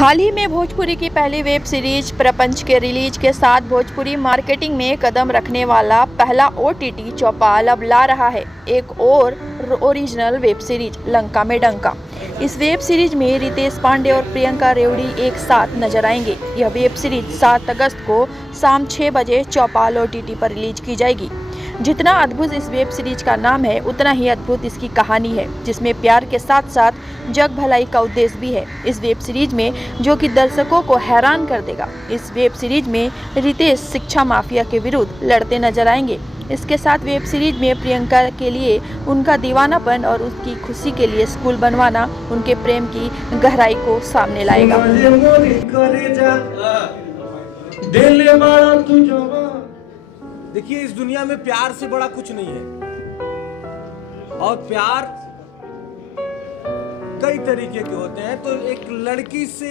हाल ही में भोजपुरी की पहली वेब सीरीज प्रपंच के रिलीज के साथ भोजपुरी मार्केटिंग में कदम रखने वाला पहला OTT चौपाल अब ला रहा है एक और ओरिजिनल वेब सीरीज लंका में डंका। इस वेब सीरीज में रितेश पांडे और प्रियंका रेवड़ी एक साथ नजर आएंगे। यह वेब सीरीज 7 अगस्त को शाम 6 बजे चौपाल OTT पर रिलीज की जाएगी। जितना अद्भुत इस वेब सीरीज का नाम है, उतना ही अद्भुत इसकी कहानी है, जिसमें प्यार के साथ साथ जग भलाई का उद्देश्य भी है। इस वेब सीरीज में जो कि दर्शकों को हैरान कर देगा। इस वेब सीरीज में रितेश शिक्षा माफिया के विरुद्ध लड़ते नजर आएंगे। इसके साथ वेब सीरीज में प्रियंका के लिए उनका दीवानापन और उसकी खुशी के लिए स्कूल बनवाना उनके प्रेम की गहराई को सामने लाएगा। देखिए, इस दुनिया में प्यार से बड़ा कुछ नहीं है और प्यार कई तरीके के होते हैं। तो एक लड़की से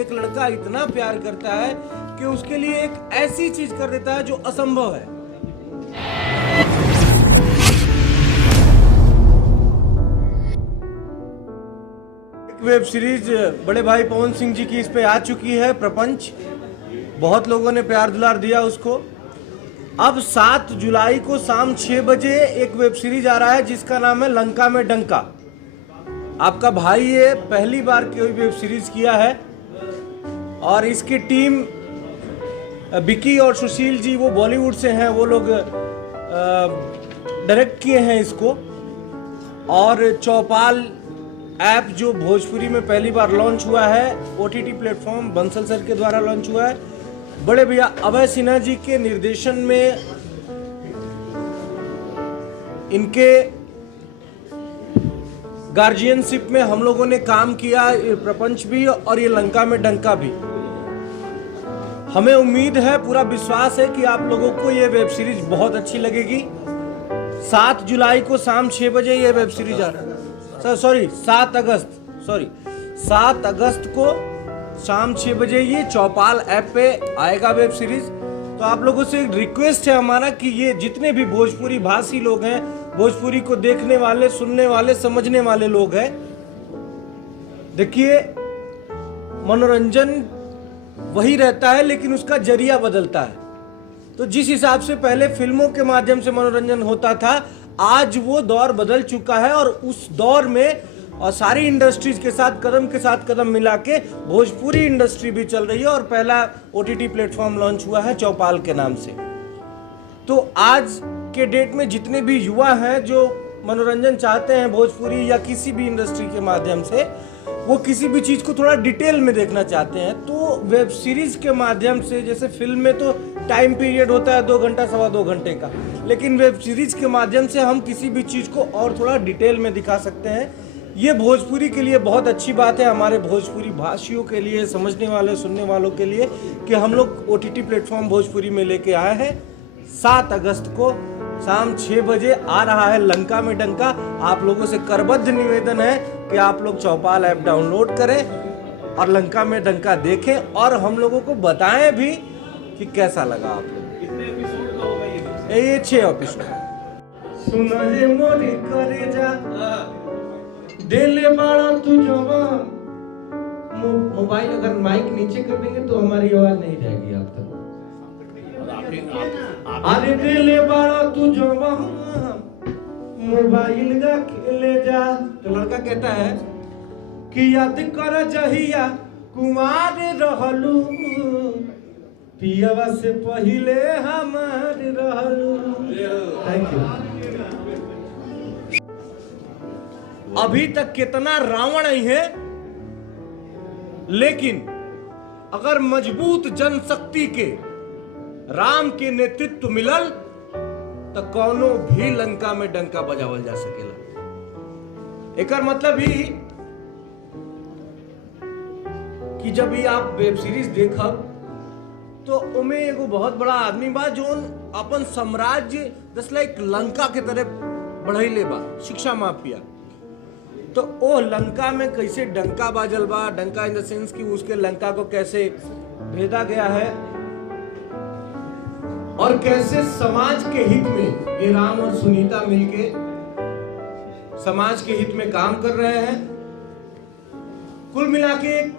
एक लड़का इतना प्यार करता है कि उसके लिए एक ऐसी चीज कर देता है जो असंभव है। एक वेब सीरीज बड़े भाई पवन सिंह जी की इस पे आ चुकी है, प्रपंच। बहुत लोगों ने प्यार दुलार दिया उसको। अब 7 जुलाई को शाम 6 बजे एक वेब सीरीज आ रहा है जिसका नाम है लंका में डंका। आपका भाई ये पहली बार कोई वेब सीरीज किया है और इसकी टीम विकी और सुशील जी वो बॉलीवुड से हैं, वो लोग डायरेक्ट किए हैं इसको। और चौपाल ऐप जो भोजपुरी में पहली बार लॉन्च हुआ है, OTT प्लेटफॉर्म बंसल सर के द्वारा लॉन्च हुआ है। बड़े भैया अभय सिन्हा जी के निर्देशन में इनके गार्जियनशिप में हम लोगों ने काम किया, ये प्रपंच भी और ये लंका में डंका भी। हमें उम्मीद है, पूरा विश्वास है कि आप लोगों को ये वेब सीरीज बहुत अच्छी लगेगी। 7 जुलाई को शाम 6 बजे ये वेब सीरीज आ रहा है। सॉरी 7 अगस्त को शाम 6 बजे ये चौपाल ऐप पे आएगा वेब सीरीज। तो आप लोगों से एक रिक्वेस्ट है हमारा कि ये जितने भी भोजपुरी भाषी लोग हैं, भोजपुरी को देखने वाले, सुनने वाले, समझने वाले लोग हैं, देखिए मनोरंजन वही रहता है लेकिन उसका जरिया बदलता है। तो जिस हिसाब से पहले फिल्मों के माध्यम से मनोरंजन होता था, आज वो दौर बदल चुका है और उस दौर में और सारी इंडस्ट्रीज के साथ कदम मिला के भोजपुरी इंडस्ट्री भी चल रही है और पहला OTT प्लेटफॉर्म लॉन्च हुआ है चौपाल के नाम से। तो आज के डेट में जितने भी युवा हैं जो मनोरंजन चाहते हैं भोजपुरी या किसी भी इंडस्ट्री के माध्यम से, वो किसी भी चीज को थोड़ा डिटेल में देखना चाहते हैं, तो वेब सीरीज के माध्यम से, जैसे फिल्म में तो टाइम पीरियड होता है 2 घंटा सवा 2 घंटे का, लेकिन वेब सीरीज के माध्यम से हम किसी भी चीज को और थोड़ा डिटेल में दिखा सकते हैं। ये भोजपुरी के लिए बहुत अच्छी बात है, हमारे भोजपुरी भाषियों के लिए, समझने वाले, सुनने वालों के लिए, कि हम लोग OTT प्लेटफॉर्म भोजपुरी में लेके आए हैं। 7 अगस्त को शाम 6 बजे आ रहा है लंका में डंका। आप लोगों से करबद्ध निवेदन है कि आप लोग चौपाल ऐप डाउनलोड करें और लंका में डंका देखें और हम लोगों को बताएं भी कि कैसा लगा आप लोग। कितने एपिसोड का होगा ये? 6 एपिसोड। सुना रे मोरी करेजा दिल बड़ा तू जवान। मोबाइल अगर माइक नीचे कर देंगे तो हमारी आवाज नहीं जाएगी आप तक। अरे दिल बड़ा तू जवान मोबाइल का खेले जा। तो लड़का कहता है कि याद कर जहिया कुमार रहलू, पियवा से पहिले हमार रहलू। Thank you. अभी तक कितना रावण आई है, लेकिन अगर मजबूत जनशक्ति के राम के नेतृत्व मिलल तो कौनो भी लंका में डंका बजावल जा सकेला। एकर मतलब ही कि जब ही आप वेब सीरीज देखब तो उमे एगो बहुत बड़ा आदमी बा जो अपन साम्राज्य जैसे एक लंका के तरह बढ़ाइले बा, शिक्षा माफिया। तो ओ लंका में कैसे डंका बाजल बा, डंका इन द सेंस कि उसके लंका को कैसे भेदा गया है और कैसे समाज के हित में ये राम और सुनीता मिलके समाज के हित में काम कर रहे हैं। कुल मिला के एक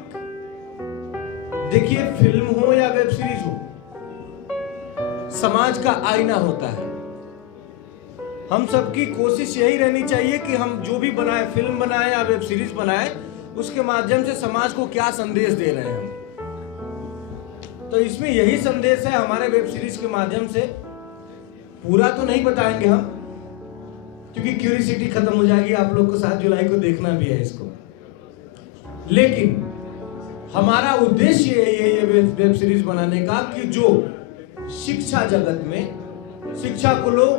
देखिए, फिल्म हो या वेब सीरीज हो, समाज का आईना होता है। हम सबकी कोशिश यही रहनी चाहिए कि हम जो भी बनाए, फिल्म बनाए या वेब सीरीज बनाए, उसके माध्यम से समाज को क्या संदेश दे रहे हैं हम। तो इसमें यही संदेश है हमारे वेब सीरीज के माध्यम से। पूरा तो नहीं बताएंगे हम, क्योंकि क्यूरियोसिटी खत्म हो जाएगी। आप लोग को 7 जुलाई को देखना भी है इसको, लेकिन हमारा उद्देश्य यही है ये वेब सीरीज बनाने का कि जो शिक्षा जगत में शिक्षा को लोग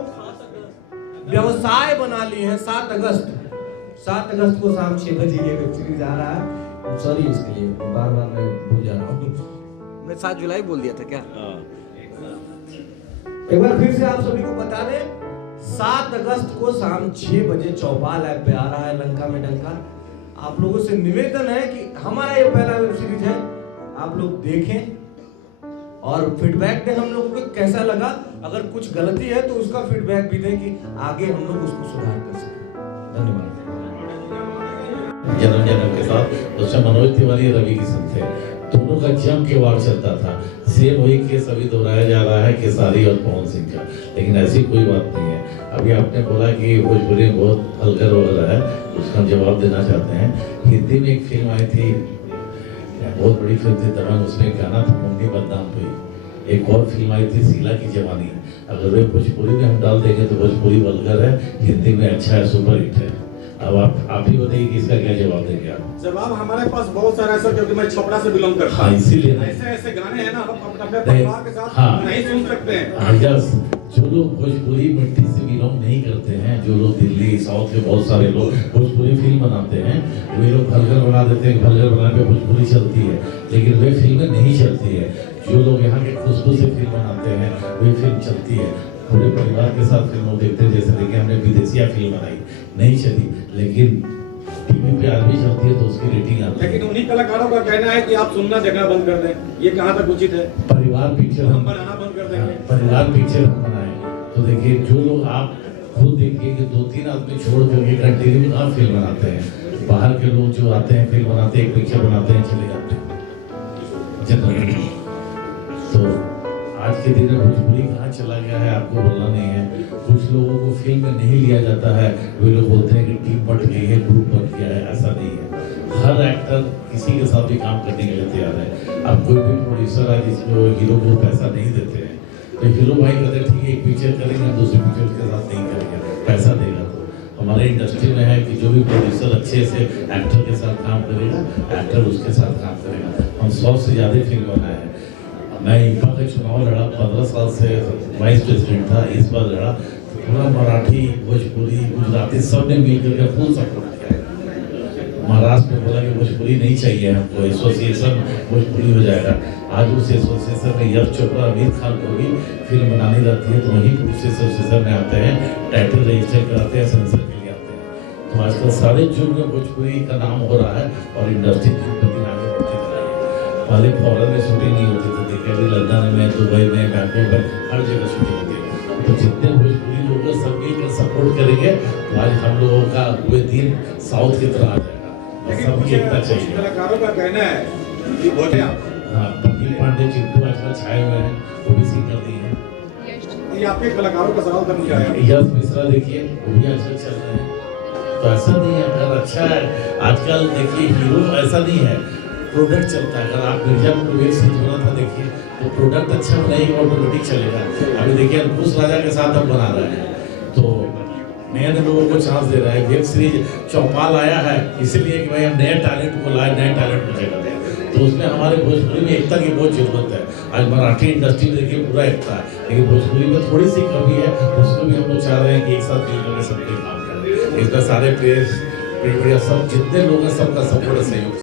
व्यवसाय बना लिए हैं। 7 अगस्त को शाम 6 बजे ये वेब सीरीज आ रहा है। सॉरी इसके लिए, बार बार मैं भूल जा रहा हूँ। मैं 7 जुलाई बोल दिया था क्या? एक बार फिर से आप सभी को बता दें, 7 अगस्त को शाम 6 बजे चौपाल ऐप पे आ रहा है लंका में डंका। आप लोगों से निवेदन है कि हमारा ये पहला वेब सीरीज है, आप लोग देखें और फीडबैक दें हम लोगों को कैसा लगा। अगर कुछ गलती है तो उसका फीडबैक भी दें कि आगे हम लोग उसको सुधार कर सकें। धन्यवाद। जन्म के साथ उसमें मनोज तिवारी रवि किशन थे, दोनों का जम के वार चलता था। सेम वही केस अभी दोहराया जा रहा है केसारी और पवन सिंह का, लेकिन ऐसी कोई बात नहीं है। अभी आपने बोला कि भोजपुरी में बहुत हल्का वगैरह है, उसका हम जवाब देना चाहते हैं। हिंदी में एक फिल्म आई थी, बहुत बड़ी फिल्म थी तमंग, उसमें एक गाना था मुंडी बदनाम हुई। एक और फिल्म आई थी शीला की जवानी। अगर वे भोजपुरी में हम डाल देंगे तो भोजपुरी वल्गर है, हिंदी में अच्छा है, सुपर हिट है। अब आप ही बताइए कि इसका क्या जवाब देंगे आप? जवाब हमारे पास बहुत सारा है सर, क्योंकि मैं छपरा से बिलोंग करता हूं। हाँ, इसीलिए ऐसे गाने हैं ना, हम अपने परिवार के साथ नहीं सुन सकते हैं। जो लोग भोजपुरी मिट्टी से बिलोंग नहीं करते हैं, जो लोग दिल्ली साउथ के बहुत सारे लोग भोजपुरी फिल्म बनाते हैं, वे लोग भलगर बना देते हैं, भलगर बनाने पे भोजपुरी चलती है, लेकिन वे फिल्में नहीं चलती है। जो लोग यहाँ के खुशबू से फिल्म बनाते हैं वे फिल्म चलती है। पूरे परिवार के साथ फिल्मों देखते हैं। जैसे देखिए हमने विदेशिया फिल्म बनाई, नहीं चली, लेकिन टीवी पे आज भी चलती है तो उसकी रेटिंग आती है। लेकिन उन्हीं कलाकारों का कहना है कि आप सुनना देखना बंद कर दें, ये कहाँ तक उचित है? परिवार पिक्चर हम बनाना बंद कर देंगे। परिवार पिक्चर हम बनाए तो देखिए, जो लोग आप खुद देखिए कि 2-3 आदमी छोड़ करके कंटिन्यू आप फिल्म बनाते हैं। बाहर के लोग जो आते हैं फिल्म बनाते हैं, एक पिक्चर बनाते हैं, चले जाते हैं जनरली। तो आज के दिन में भोजपुरी कहाँ चला गया है आपको बोलना नहीं है। कुछ लोगों को फिल्म में नहीं लिया जाता है, वे लोग बोलते हैं कि टीम बट गई है, ग्रुप बट गया है। ऐसा नहीं है, हर एक्टर किसी के साथ भी काम करने के लिए तैयार है। अब कोई भी प्रोड्यूसर है जिसको हीरो को पैसा नहीं देते हैं, तो हीरो भाई कहते हैं ठीक है एक पिक्चर करेंगे, दूसरी पिक्चर उसके साथ नहीं करेंगे, पैसा देगा। तो हमारे इंडस्ट्री में है कि जो भी प्रोड्यूसर अच्छे से एक्टर के साथ काम करेगा, एक्टर उसके साथ काम करेगा। हम 100 से ज़्यादा फिल्म बनाए हैं। मैं इंपा का चुनाव लड़ा, 15 साल से वाइस प्रेसिडेंट था, इस बार लड़ा। तो पूरा मराठी, भोजपुरी, गुजराती सब ने मिल करके फुल सपोर्ट किया। महाराष्ट्र में बोला कि भोजपुरी नहीं चाहिए हमको, एसोसिएशन भोजपुरी हो जाएगा। आज उस एसोसिएशन में यश चोपड़ा, आमिर खान को भी फिल्म बनानी रहती है, तो वहीं उस एसोसिएशन में आते हैं, टाइटल रजिस्टर कराते हैं, सेंसर के लिए आते हैं। तो आजकल सारे युग में भोजपुरी का नाम हो रहा है और इंडस्ट्री दिन पर दिन आगे बढ़ती जा रही है। पहले फॉरेन में शूटिंग नहीं होती थी, देखिए अभी लंदन में, दुबई में, बैंकॉक में, हर जगह शूटिंग होती है। तो जितने भोजपुरी लोग हैं सब मिलकर सपोर्ट करेंगे तो आज हम लोगों का वे दिन साउथ की तरह आ जाएगा। सबकी एकता चाहिए। कलाकारों का कहना है कि भोले प्रदीप पांडे चिंटू आजकल छाए हुए हैं, वो भी सीख कर दी है। ये आपके कलाकारों का सवाल था मुझे आया। यश मिश्रा देखिए वो भी आजकल चल रहे हैं। तो ऐसा नहीं है, अगर अच्छा है आजकल देखिए हीरो ऐसा नहीं है, प्रोडक्ट चलता है। अगर आप मिर्जापुर वेब सीरीज बना था देखिए, तो प्रोडक्ट अच्छा बनाएगा ऑटोमेटिक चलेगा। अभी देखिए अंकुश राजा के साथ हम बना रहे हैं, तो नए लोगों को चांस दे रहा है। वेब सीरीज चौपाल आया है इसलिए कि भाई हम नए टैलेंट को लाए, नए टैलेंट को जगह दें। तो उसमें हमारे भोजपुरी में एकता की बहुत जरूरत है। आज मराठी इंडस्ट्री में देखिए पूरा एकता है, लेकिन भोजपुरी में थोड़ी सी कमी है। उसको भी हम लोग चाह रहे हैं कि एक साथ मिलकर सबके काम करें। इसमें सारे प्रेस मीडिया सब जितने लोग हैं सबका सपोर्ट सहयोग